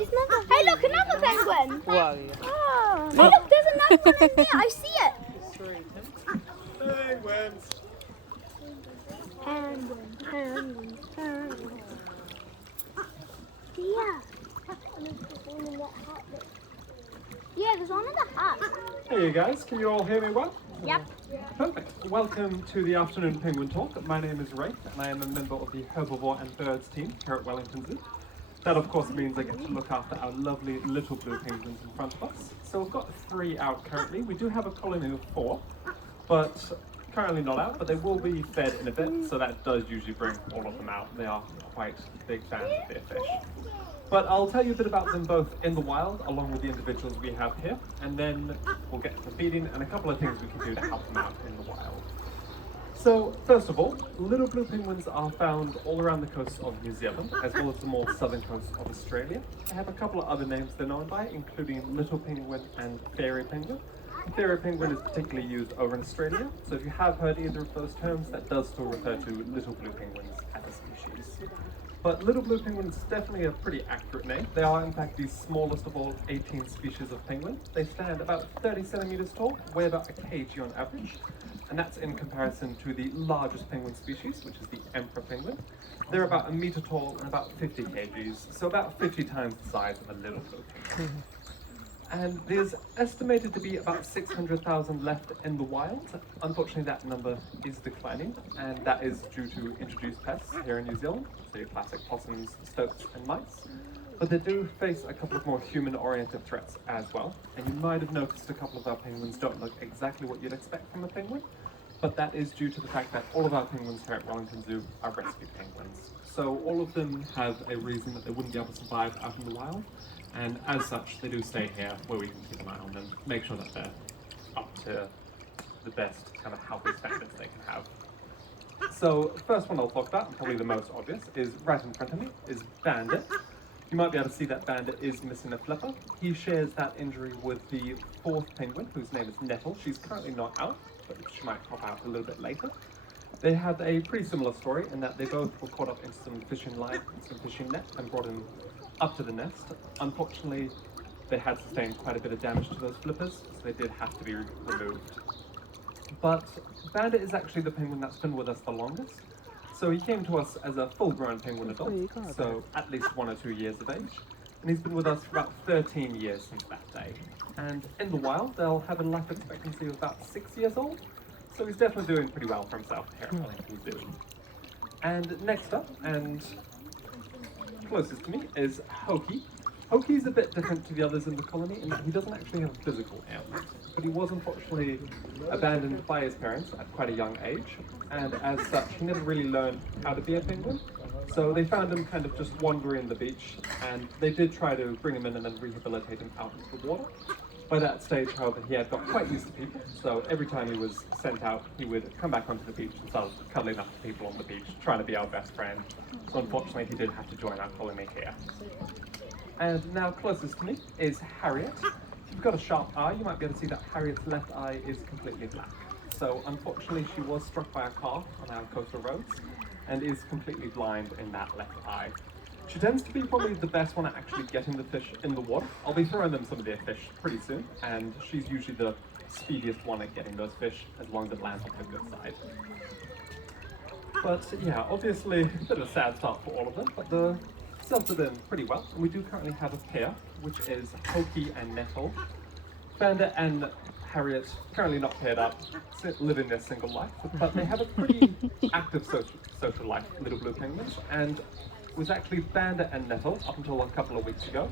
Hey, look, another penguin. Wow. Oh. Hey, look, there's another one in there. I see it. Penguins. Penguin. Yeah. Yeah, there's one in the hut. Hey you guys, can you all hear me well? Yep. Perfect. Welcome to the afternoon penguin talk. My name is Rafe and I am a member of the herbivore and birds team here at Wellington Zoo. That of course means I get to look after our lovely little blue penguins in front of us. So we've got 3 out currently. We do have a colony of 4, but currently not out, but they will be fed in a bit, so that does usually bring all of them out. They are quite big fans of their fish. But I'll tell you a bit about them both in the wild, along with the individuals we have here, and then we'll get to feeding and a couple of things we can do to help them out in the wild. So, first of all, little blue penguins are found all around the coast of New Zealand, as well as the more southern coast of Australia. They have a couple of other names they're known by, including little penguin and fairy penguin. The fairy penguin is particularly used over in Australia, so if you have heard either of those terms, that does still refer to little blue penguins as a species. But little blue penguin is definitely a pretty accurate name. They are in fact the smallest of all 18 species of penguin. They stand about 30 centimeters tall, weigh about a kg on average, and that's in comparison to the largest penguin species, which is the emperor penguin. They're about a meter tall and about 50 kgs, so about 50 times the size of a little blue penguin. And there's estimated to be about 600,000 left in the wild. Unfortunately, that number is declining, and that is due to introduced pests here in New Zealand, so your classic possums, stoats, and mice. But they do face a couple of more human-oriented threats as well, and you might have noticed a couple of our penguins don't look exactly what you'd expect from a penguin, but that is due to the fact that all of our penguins here at Wellington Zoo are rescue penguins. So all of them have a reason that they wouldn't be able to survive out in the wild, and as such, they do stay here where we can keep an eye on them, make sure that they're up to the best kind of healthy standards they can have. So, first one I'll talk about, and probably the most obvious, is right in front of me, is Bandit. You might be able to see that Bandit is missing a flipper. He shares that injury with the 4th penguin, whose name is Nettle. She's currently not out, but she might pop out a little bit later. They have a pretty similar story in that they both were caught up into some fishing line, some fishing net, and brought in up to the nest. Unfortunately, they had sustained quite a bit of damage to those flippers, so they did have to be removed. But Bandit is actually the penguin that's been with us the longest. So he came to us as a full-grown penguin adult, so at least 1 or 2 years of age. And he's been with us for about 13 years since that day. And in the wild, they'll have a life expectancy of about 6 years old. So he's definitely doing pretty well for himself here at Wellington Zoo. And next up, and closest to me, is Hoki. Hoki's a bit different to the others in the colony in that he doesn't actually have a physical ailment, but he was unfortunately abandoned by his parents at quite a young age, and as such he never really learned how to be a penguin. So they found him kind of just wandering the beach, and they did try to bring him in and then rehabilitate him out into the water. By that stage, however, he had got quite used to people, so every time he was sent out, he would come back onto the beach and start cuddling up to people on the beach, trying to be our best friend. So unfortunately, he did have to join our colony here. And now closest to me is Harriet. If you've got a sharp eye, you might be able to see that Harriet's left eye is completely black. So unfortunately, she was struck by a car on our coastal roads and is completely blind in that left eye. She tends to be probably the best one at actually getting the fish in the water. I'll be throwing them some of their fish pretty soon, and she's usually the speediest one at getting those fish as long as it lands on the good side. But yeah, obviously a bit of a sad start for all of them, but the settled in pretty well. And we do currently have a pair, which is Hoki and Nettle. Bandit and Harriet currently not paired up, living their single life, but they have a pretty active social life, little blue penguins, and it was actually Bandit and Nettle up until a couple of weeks ago,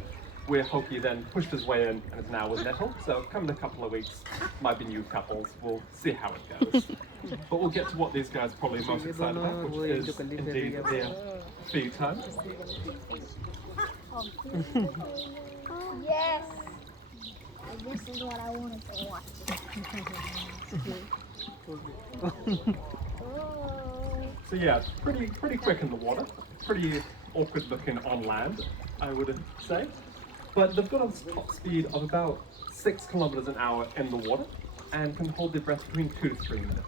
where Hoki then pushed his way in and is now with Nettle. So come in a couple of weeks, might be new couples, we'll see how it goes. But we'll get to what these guys are probably most excited about, which is indeed their feed time. Yes. This is what I wanted to watch. So yeah, pretty quick in the water, pretty awkward looking on land, I would say. But they've got a top speed of about 6 kilometers an hour in the water and can hold their breath between 2 to 3 minutes.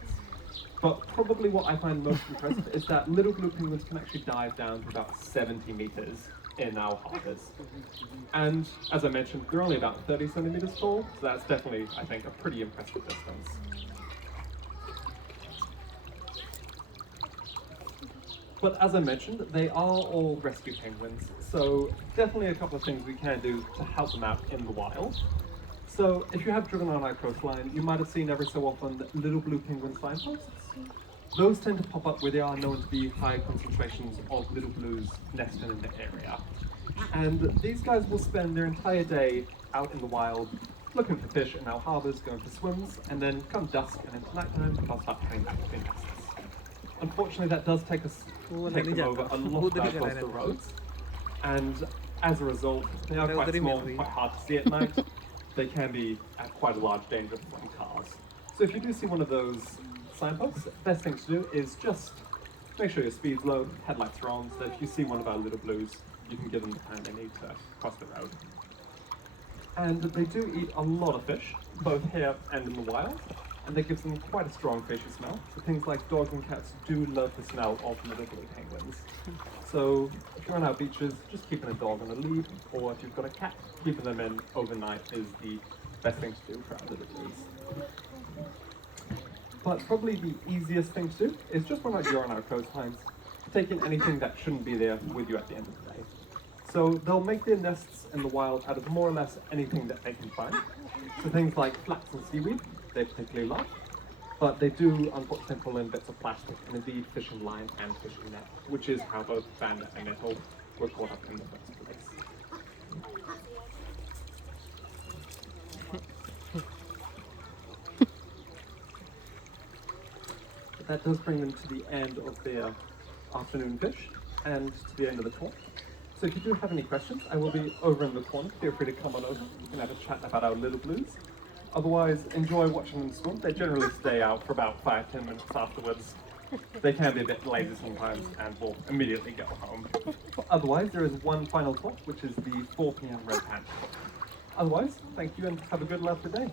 But probably what I find most impressive is that little blue penguins can actually dive down to about 70 meters in our harbours. And as I mentioned, they're only about 30 centimeters tall, so that's definitely, I think, a pretty impressive distance. But as I mentioned, they are all rescue penguins, so definitely a couple of things we can do to help them out in the wild. So if you have driven on our coastline, you might have seen every so often little blue penguin signposts. Those tend to pop up where there are known to be high concentrations of little blues nesting in the area. And these guys will spend their entire day out in the wild looking for fish in our harbours, going for swims, and then come dusk and into nighttime, they'll start coming back to their nests. Unfortunately, that does take them over a lot of our coastal roads, and as a result, they are quite small and quite hard to see at night. They can be at quite a large danger from cars. So if you do see one of those signposts, the best thing to do is just make sure your speed's low, headlights are on, so if you see one of our little blues, you can give them the time they need to cross the road. And they do eat a lot of fish, both here and in the wild, and that gives them quite a strong fishy smell. So things like dogs and cats do love the smell of little blue penguins. So if you're on our beaches, just keeping a dog on a lead, or if you've got a cat, keeping them in overnight is the best thing to do for our little blues. But probably the easiest thing to do is just when you're on our coastlines, take in anything that shouldn't be there with you at the end of the day. So they'll make their nests in the wild out of more or less anything that they can find. So things like flax and seaweed, they particularly love, but they do unfortunately pull in bits of plastic and indeed fishing line and fishing net, which is how both Bandit and Ethel were caught up in the first place. That does bring them to the end of their afternoon fish and to the end of the talk. So if you do have any questions, I will be over in the corner. Feel free to come on over. We can have a chat about our little blues. Otherwise, enjoy watching them swim. They generally stay out for about 5-10 minutes afterwards. They can be a bit lazy sometimes and will immediately go home. But otherwise, there is one final talk, which is the 4 p.m. Red Panther talk. Otherwise, thank you and have a good day.